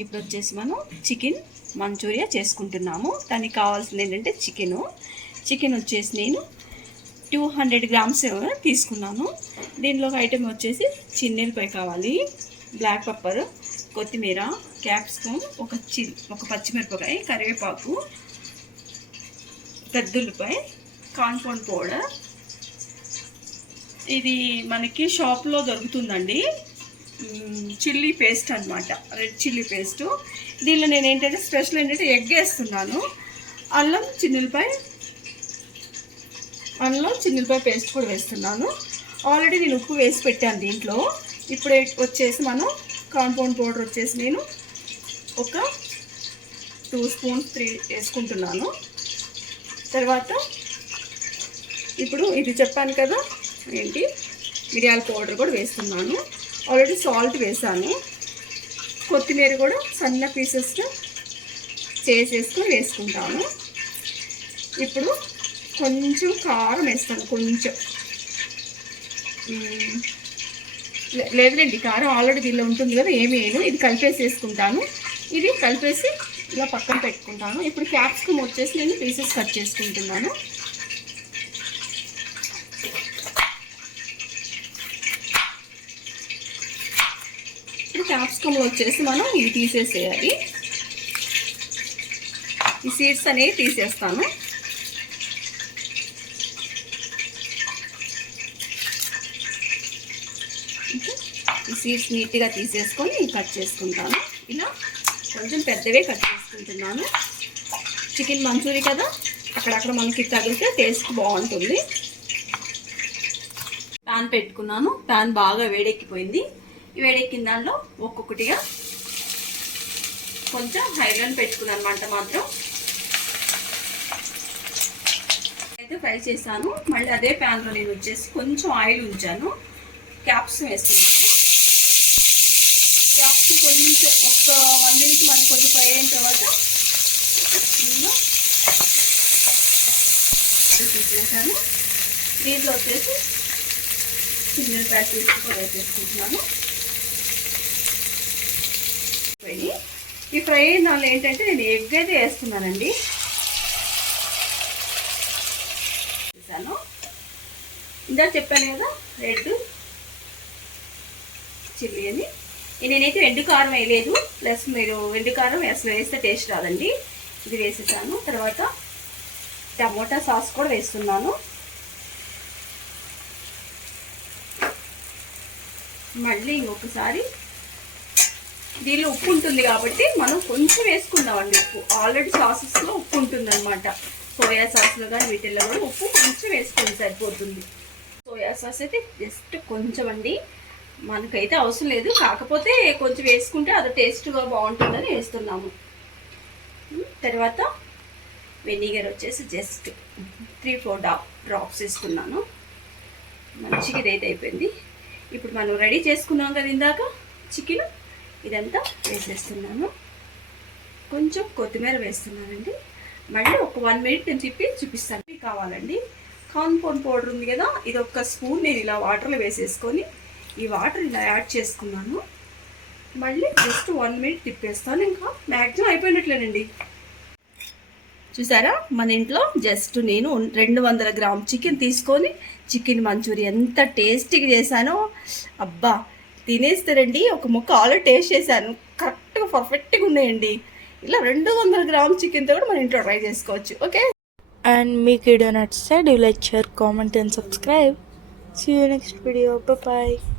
ఇప్పుడు వచ్చేసి మనం చికెన్ మంచూరియా చేసుకుంటున్నాము. దానికి కావాల్సింది ఏంటంటే చికెన్ వచ్చేసి నేను 200 గ్రామ్స్ తీసుకున్నాను. దీనిలో ఒక ఐటెం వచ్చేసి చిన్నెల్లిపాయ కావాలి, బ్లాక్ పెప్పర్, కొత్తిమీర, క్యాప్సికమ్, ఒక పచ్చిమిరపకాయ, కరివేపాకు, పెద్దుల్లిపాయ, కార్న్ఫ్లోర్ పౌడర్. ఇది మనకి షాప్లో దొరుకుతుందండి, చిల్లీ పేస్ట్ అనమాట, రెడ్ చిల్లీ పేస్ట్. దీనిలో నేను ఏంటంటే స్పెషల్ ఏంటంటే ఎగ్ వేస్తున్నాను, అల్లం చిన్నులపాయ పేస్ట్ కూడా వేస్తున్నాను. ఆల్రెడీ నేను ఉప్పు వేసి పెట్టాను దీంట్లో. ఇప్పుడు వచ్చేసి మనం కాంపౌండ్ పౌడర్ వచ్చేసి నేను ఒక 2 స్పూన్స్ 3 వేసుకుంటున్నాను. తర్వాత ఇప్పుడు ఇది చెప్పాను కదా ఏంటి, మిరియాల పౌడర్ కూడా వేస్తున్నాను. ఆల్రెడీ సాల్ట్ వేసాను. కొత్తిమీర కూడా సన్న పీసెస్గా చేసేసుకొని వేసుకుంటాను. ఇప్పుడు కొంచెం కారం వేస్తాను, కొంచెం లేదులేండి, కారం ఆల్రెడీ దీనిలో ఉంటుంది కదా, ఏమీ వేయను. ఇది కలిపేసి వేసుకుంటాను. ఇది కలిపేసి ఇలా పక్కన పెట్టుకుంటాను. ఇప్పుడు క్యాప్సికమ్ వచ్చేసి నేను పీసెస్ కట్ చేసుకుంటున్నాను. ఇప్పుడు క్యాప్సికమ్లో వచ్చేసి మనం ఇవి తీసేసేయాలి. ఈ సీడ్స్ అనేవి తీసేస్తాను. ఈ సీడ్స్ నీట్గా తీసేసుకొని కట్ చేసుకుంటాను. ఇలా కొంచెం పెద్దవే కట్ చేసుకుంటున్నాను. చికెన్ మంచూరి కదా, అక్కడక్కడ మనకి తగిలితే టేస్ట్ బాగుంటుంది. ప్యాన్ పెట్టుకున్నాను. ప్యాన్ బాగా వేడెక్కిపోయింది. వేడెక్కిన దానిలో ఒక్కొక్కటిగా కొంచెం హైలో పెట్టుకున్నాను మంట మాత్రం. అయితే ఫ్రై చేశాను. మళ్ళీ అదే ప్యాన్లో నేను వచ్చేసి కొంచెం ఆయిల్ ఉంచాను. క్యాప్సికమ్ వేస్తున్నాను. క్యాప్సికమ్ కొంచెం ఒక 1 మినిట్ మళ్ళీ కొంచెం ఫ్రై అయిన తర్వాత దీనిలో వేసేసాను. దీంట్లో వచ్చేసి చిన్నపాయ పీస్ కూడా వేసేసుకుంటున్నాను. ఈ ఫ్రై అయిన దానిలో ఏంటంటే నేను ఎగ్ అయితే వేస్తున్నానండి. వేసాను. ఇందాక చెప్పాను కదా రెడ్ చిల్లీ అని. నేనైతే ఎండు కారం వేయలేదు, ప్లస్ మీరు ఎండు కారం అసలు వేస్తే టేస్ట్ రాదండి. ఇది వేసేసాను. తర్వాత టమోటా సాస్ కూడా వేస్తున్నాను. మళ్ళీ ఇంకొకసారి దీనిలో ఉప్పు ఉంటుంది కాబట్టి మనం కొంచెం వేసుకుందామండి ఉప్పు. ఆల్రెడీ సాసెస్లో ఉప్పు ఉంటుంది అనమాట. సోయా సాస్లో కానీ వీటిల్లో కూడా ఉప్పు కొంచెం వేసుకొని సరిపోతుంది. సోయా సాస్ అయితే జస్ట్ కొంచెం అండి, మనకైతే అవసరం లేదు, కాకపోతే కొంచెం వేసుకుంటే అది టేస్ట్గా బాగుంటుందని వేస్తున్నాము. తర్వాత వెనిగర్ వచ్చేసి జస్ట్ 3-4 డ్రాప్స్ వేసుకున్నాను. మంచిగా ఇదైతే అయిపోయింది. ఇప్పుడు మనం రెడీ చేసుకున్నాం కదా ఇందాక చికెన్, ఇదంతా వేసేస్తున్నాను. కొంచెం కొత్తిమీర వేస్తున్నానండి. మళ్ళీ ఒక 1 మినిట్ నేను చూపిస్తాను. కావాలండి కార్న్ఫ్లోర్ పౌడర్ ఉంది కదా, ఇది ఒక స్పూన్ నేను ఇలా వాటర్లో వేసేసుకొని ఈ వాటర్ ఇలా యాడ్ చేసుకున్నాను. మళ్ళీ జస్ట్ 1 మినిట్ తిప్పేస్తాను. ఇంకా మ్యాక్సిమం అయిపోయినట్లేనండి. చూసారా, మన ఇంట్లో జస్ట్ నేను 200 గ్రామ్ చికెన్ తీసుకొని చికెన్ మంచూరియా ఎంత టేస్టీగా చేశానో. అబ్బా తినేస్తారండి. ఒక ముక్క ఆల్రెడీ టేస్ట్ చేశాను, కరెక్ట్గా పర్ఫెక్ట్గా ఉన్నాయండి. ఇలా 200 గ్రామ్ చికెన్తో కూడా మన ఇంట్లో ట్రై చేసుకోవచ్చు. Okay, and make video nutset, do like, share, comment and subscribe. See you next video. Bye bye.